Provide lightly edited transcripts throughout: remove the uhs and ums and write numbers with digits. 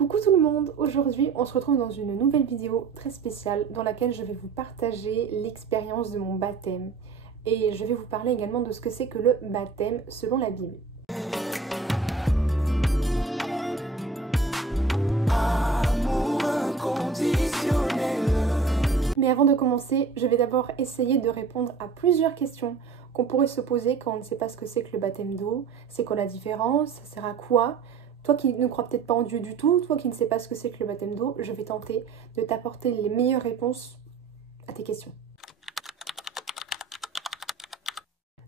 Coucou tout le monde, aujourd'hui on se retrouve dans une nouvelle vidéo très spéciale dans laquelle je vais vous partager l'expérience de mon baptême et je vais vous parler également de ce que c'est que le baptême selon la Bible. Mais avant de commencer, je vais d'abord essayer de répondre à plusieurs questions qu'on pourrait se poser quand on ne sait pas ce que c'est que le baptême d'eau, c'est quoi la différence, ça sert à quoi. Toi qui ne crois peut-être pas en Dieu du tout, toi qui ne sais pas ce que c'est que le baptême d'eau, je vais tenter de t'apporter les meilleures réponses à tes questions.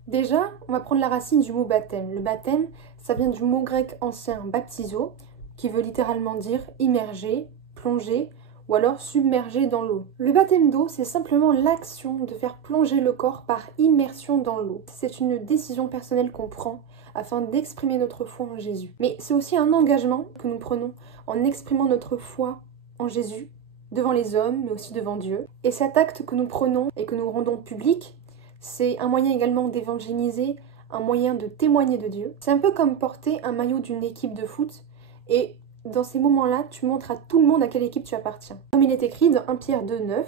Déjà, on va prendre la racine du mot baptême. Le baptême, ça vient du mot grec ancien baptizo, qui veut littéralement dire immerger, plonger, ou alors submerger dans l'eau. Le baptême d'eau, c'est simplement l'action de faire plonger le corps par immersion dans l'eau. C'est une décision personnelle qu'on prend afin d'exprimer notre foi en Jésus. Mais c'est aussi un engagement que nous prenons en exprimant notre foi en Jésus devant les hommes, mais aussi devant Dieu. Et cet acte que nous prenons et que nous rendons public, c'est un moyen également d'évangéliser, un moyen de témoigner de Dieu. C'est un peu comme porter un maillot d'une équipe de foot et dans ces moments-là, tu montres à tout le monde à quelle équipe tu appartiens. Comme il est écrit dans 1 Pierre 2,9,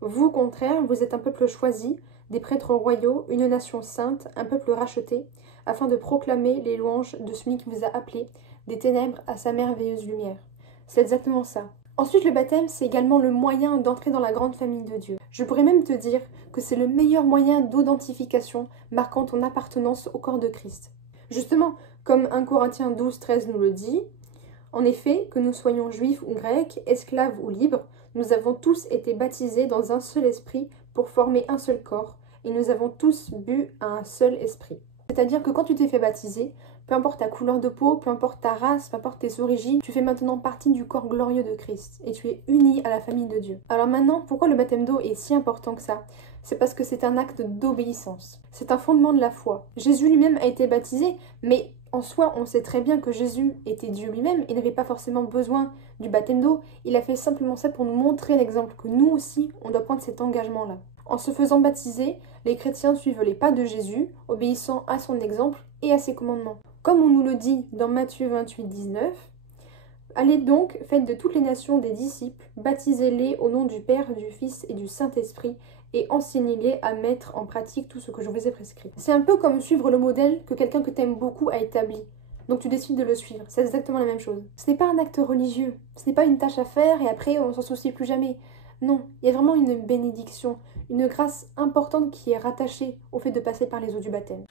vous, au contraire, vous êtes un peuple choisi, des prêtres royaux, une nation sainte, un peuple racheté, afin de proclamer les louanges de celui qui vous a appelé des ténèbres à sa merveilleuse lumière. C'est exactement ça. Ensuite, le baptême, c'est également le moyen d'entrer dans la grande famille de Dieu. Je pourrais même te dire que c'est le meilleur moyen d'identification marquant ton appartenance au corps de Christ. Justement, comme 1 Corinthiens 12,13 nous le dit, en effet, que nous soyons juifs ou grecs, esclaves ou libres, nous avons tous été baptisés dans un seul esprit pour former un seul corps, et nous avons tous bu à un seul esprit. C'est-à-dire que quand tu t'es fait baptiser, peu importe ta couleur de peau, peu importe ta race, peu importe tes origines, tu fais maintenant partie du corps glorieux de Christ, et tu es uni à la famille de Dieu. Alors maintenant, pourquoi le baptême d'eau est si important que ça ? C'est parce que c'est un acte d'obéissance. C'est un fondement de la foi. Jésus lui-même a été baptisé, mais en soi, on sait très bien que Jésus était Dieu lui-même et n'avait pas forcément besoin du baptême d'eau. Il a fait simplement ça pour nous montrer l'exemple que nous aussi, on doit prendre cet engagement-là. En se faisant baptiser, les chrétiens suivent les pas de Jésus, obéissant à son exemple et à ses commandements. Comme on nous le dit dans Matthieu 28, 19, « Allez donc, faites de toutes les nations des disciples, baptisez-les au nom du Père, du Fils et du Saint-Esprit, et enseignez-les à mettre en pratique tout ce que je vous ai prescrit. » C'est un peu comme suivre le modèle que quelqu'un que tu aimes beaucoup a établi. Donc tu décides de le suivre. C'est exactement la même chose. Ce n'est pas un acte religieux. Ce n'est pas une tâche à faire et après on s'en soucie plus jamais. Non, il y a vraiment une bénédiction, une grâce importante qui est rattachée au fait de passer par les eaux du baptême.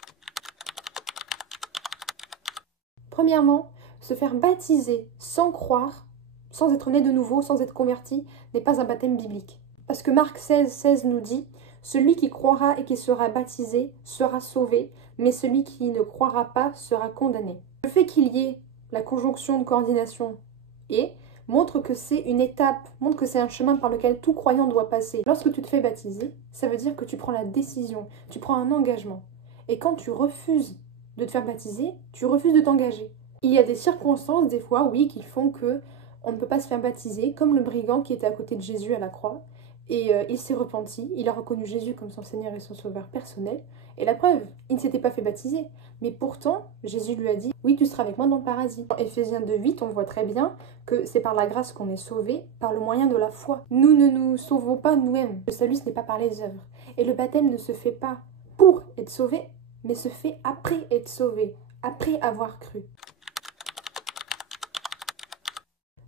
Premièrement, se faire baptiser sans croire, sans être né de nouveau, sans être converti, n'est pas un baptême biblique. Parce que Marc 16 nous dit « Celui qui croira et qui sera baptisé sera sauvé, mais celui qui ne croira pas sera condamné. » Le fait qu'il y ait la conjonction de coordination « et » montre que c'est une étape, montre que c'est un chemin par lequel tout croyant doit passer. Lorsque tu te fais baptiser, ça veut dire que tu prends la décision, tu prends un engagement. Et quand tu refuses de te faire baptiser, tu refuses de t'engager. Il y a des circonstances, des fois, oui, qui font que on ne peut pas se faire baptiser, comme le brigand qui était à côté de Jésus à la croix. Et il s'est repenti, il a reconnu Jésus comme son Seigneur et son Sauveur personnel. Et la preuve, il ne s'était pas fait baptiser. Mais pourtant, Jésus lui a dit « Oui, tu seras avec moi dans le paradis ». Dans Éphésiens 2,8, on voit très bien que c'est par la grâce qu'on est sauvé, par le moyen de la foi. Nous ne nous sauvons pas nous-mêmes. Le salut, ce n'est pas par les œuvres. Et le baptême ne se fait pas pour être sauvé, mais se fait après être sauvé, après avoir cru.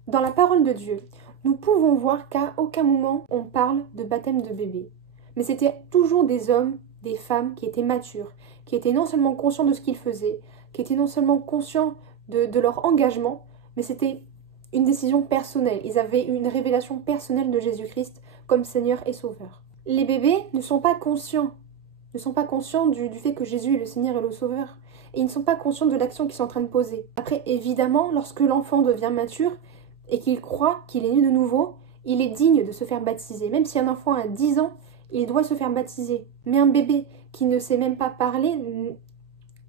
Dans la parole de Dieu, nous pouvons voir qu'à aucun moment on parle de baptême de bébé. Mais c'était toujours des hommes, des femmes qui étaient matures, qui étaient non seulement conscients de ce qu'ils faisaient, qui étaient non seulement conscients de leur engagement, mais c'était une décision personnelle. Ils avaient une révélation personnelle de Jésus-Christ comme Seigneur et Sauveur. Les bébés ne sont pas conscients du fait que Jésus est le Seigneur et le Sauveur. Et ils ne sont pas conscients de l'action qu'ils sont en train de poser. Après, évidemment, lorsque l'enfant devient mature, et qu'il croit qu'il est né de nouveau, il est digne de se faire baptiser. Même si un enfant a 10 ans, il doit se faire baptiser. Mais un bébé qui ne sait même pas parler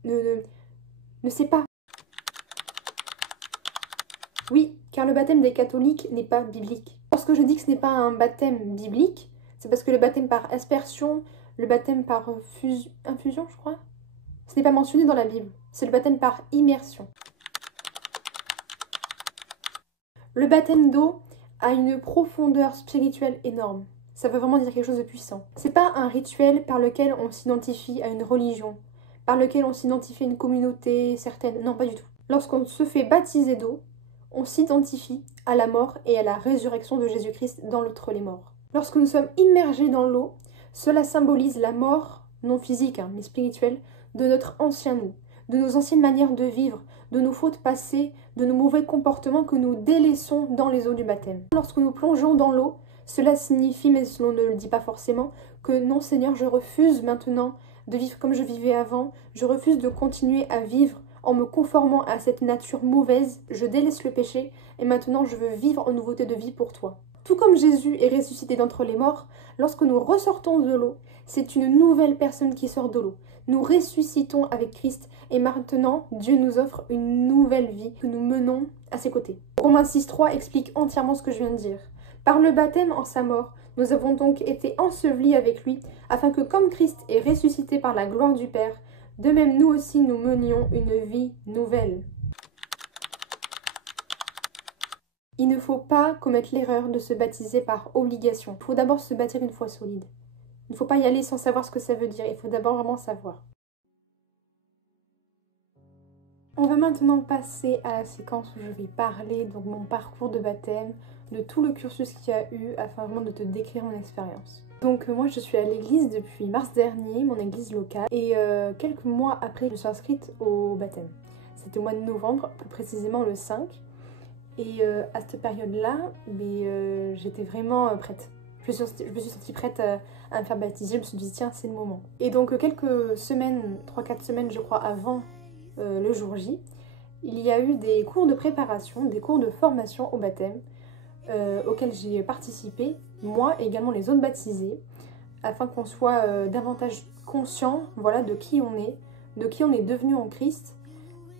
ne sait pas. Oui, car le baptême des catholiques n'est pas biblique. Lorsque je dis que ce n'est pas un baptême biblique, c'est parce que le baptême par aspersion, le baptême par infusion, je crois, ce n'est pas mentionné dans la Bible. C'est le baptême par immersion. Le baptême d'eau a une profondeur spirituelle énorme. Ça veut vraiment dire quelque chose de puissant. C'est pas un rituel par lequel on s'identifie à une religion, par lequel on s'identifie à une communauté certaine. Non, pas du tout. Lorsqu'on se fait baptiser d'eau, on s'identifie à la mort et à la résurrection de Jésus-Christ d'entre les morts. Lorsque nous sommes immergés dans l'eau, cela symbolise la mort, non physique, mais spirituelle, de notre ancien nous, de nos anciennes manières de vivre, de nos fautes passées, de nos mauvais comportements que nous délaissons dans les eaux du baptême. Lorsque nous plongeons dans l'eau, cela signifie, mais l'on ne le dit pas forcément, que non Seigneur, je refuse maintenant de vivre comme je vivais avant, je refuse de continuer à vivre en me conformant à cette nature mauvaise, je délaisse le péché et maintenant je veux vivre en nouveauté de vie pour toi. Tout comme Jésus est ressuscité d'entre les morts, lorsque nous ressortons de l'eau, c'est une nouvelle personne qui sort de l'eau. Nous ressuscitons avec Christ et maintenant Dieu nous offre une nouvelle vie que nous menons à ses côtés. Romains 6,3 explique entièrement ce que je viens de dire. Par le baptême en sa mort, nous avons donc été ensevelis avec lui, afin que comme Christ est ressuscité par la gloire du Père, de même nous aussi nous menions une vie nouvelle. Il ne faut pas commettre l'erreur de se baptiser par obligation. Il faut d'abord se bâtir une foi solide. Il ne faut pas y aller sans savoir ce que ça veut dire, il faut d'abord vraiment savoir. On va maintenant passer à la séquence où je vais parler de mon parcours de baptême, de tout le cursus qu'il y a eu, afin vraiment de te décrire mon expérience. Donc moi je suis à l'église depuis mars dernier, mon église locale, et quelques mois après je me suis inscrite au baptême. C'était au mois de novembre, plus précisément le 5, et à cette période-là, j'étais vraiment prête. Je me suis sentie prête à me faire baptiser, je me suis dit tiens c'est le moment. Et donc quelques semaines, 3-4 semaines je crois avant le jour J, il y a eu des cours de préparation, des cours de formation au baptême auxquels j'ai participé, moi et également les autres baptisés, afin qu'on soit davantage conscient voilà, de qui on est devenu en Christ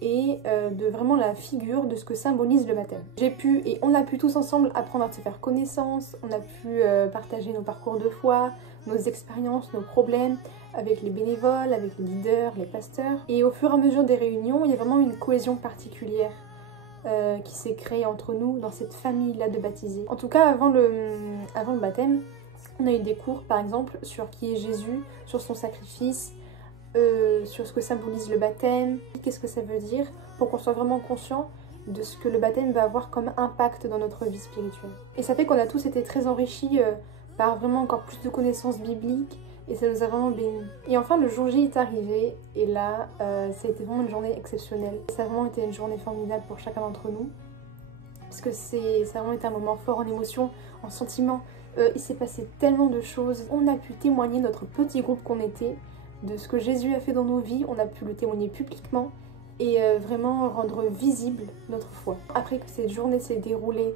et de vraiment la figure de ce que symbolise le baptême. J'ai pu et on a pu tous ensemble apprendre à se faire connaissance, on a pu partager nos parcours de foi, nos expériences, nos problèmes avec les bénévoles, avec les leaders, les pasteurs. Et au fur et à mesure des réunions, il y a vraiment une cohésion particulière qui s'est créée entre nous dans cette famille-là de baptisés. En tout cas, avant le baptême, on a eu des cours par exemple sur qui est Jésus, sur son sacrifice, sur ce que symbolise le baptême, qu'est-ce que ça veut dire, pour qu'on soit vraiment conscient de ce que le baptême va avoir comme impact dans notre vie spirituelle. Et ça fait qu'on a tous été très enrichis par vraiment encore plus de connaissances bibliques, et ça nous a vraiment bénis. Et enfin le jour J est arrivé, et là ça a été vraiment une journée exceptionnelle. Ça a vraiment été une journée formidable pour chacun d'entre nous, parce que ça a vraiment été un moment fort en émotion, en sentiment. Il s'est passé tellement de choses, on a pu témoigner notre petit groupe qu'on était, de ce que Jésus a fait dans nos vies, on a pu le témoigner publiquement et vraiment rendre visible notre foi. Après que cette journée s'est déroulée,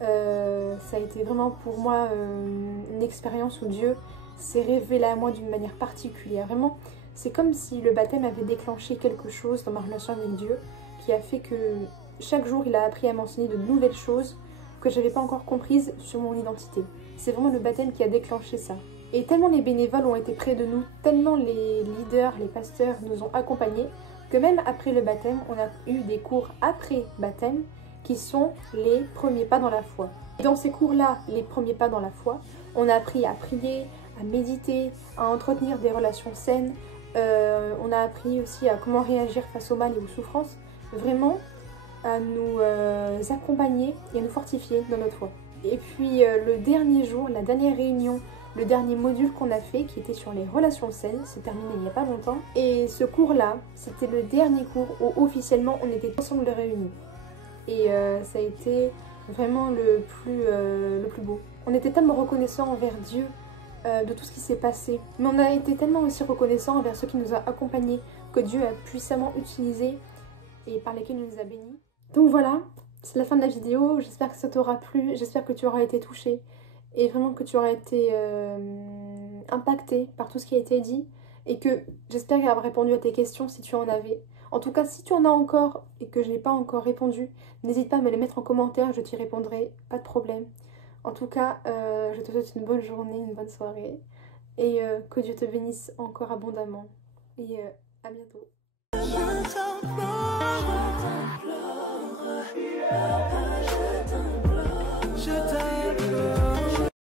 ça a été vraiment pour moi une expérience où Dieu s'est révélé à moi d'une manière particulière. Vraiment, c'est comme si le baptême avait déclenché quelque chose dans ma relation avec Dieu qui a fait que chaque jour il a appris à m'enseigner de nouvelles choses que je n'avais pas encore comprises sur mon identité. C'est vraiment le baptême qui a déclenché ça. Et tellement les bénévoles ont été près de nous, tellement les leaders, les pasteurs nous ont accompagnés, que même après le baptême, on a eu des cours après baptême qui sont les premiers pas dans la foi. Et dans ces cours-là, les premiers pas dans la foi, on a appris à prier, à méditer, à entretenir des relations saines. On a appris aussi à comment réagir face au mal et aux souffrances. Vraiment à nous accompagner et à nous fortifier dans notre foi. Et puis le dernier jour, la dernière réunion, le dernier module qu'on a fait qui était sur les relations saines, c'est terminé il n'y a pas longtemps. Et ce cours-là, c'était le dernier cours où officiellement on était ensemble réunis. Et ça a été vraiment le plus beau. On était tellement reconnaissants envers Dieu de tout ce qui s'est passé. Mais on a été tellement aussi reconnaissants envers ceux qui nous ont accompagnés, que Dieu a puissamment utilisé et par lesquels il nous a bénis. Donc voilà, c'est la fin de la vidéo. J'espère que ça t'aura plu, j'espère que tu auras été touché. Et vraiment que tu auras été impacté par tout ce qui a été dit. Et que j'espère avoir répondu à tes questions si tu en avais. En tout cas, si tu en as encore et que je n'ai pas encore répondu, n'hésite pas à me les mettre en commentaire, je t'y répondrai, pas de problème. En tout cas, je te souhaite une bonne journée, une bonne soirée. Et que Dieu te bénisse encore abondamment. Et à bientôt.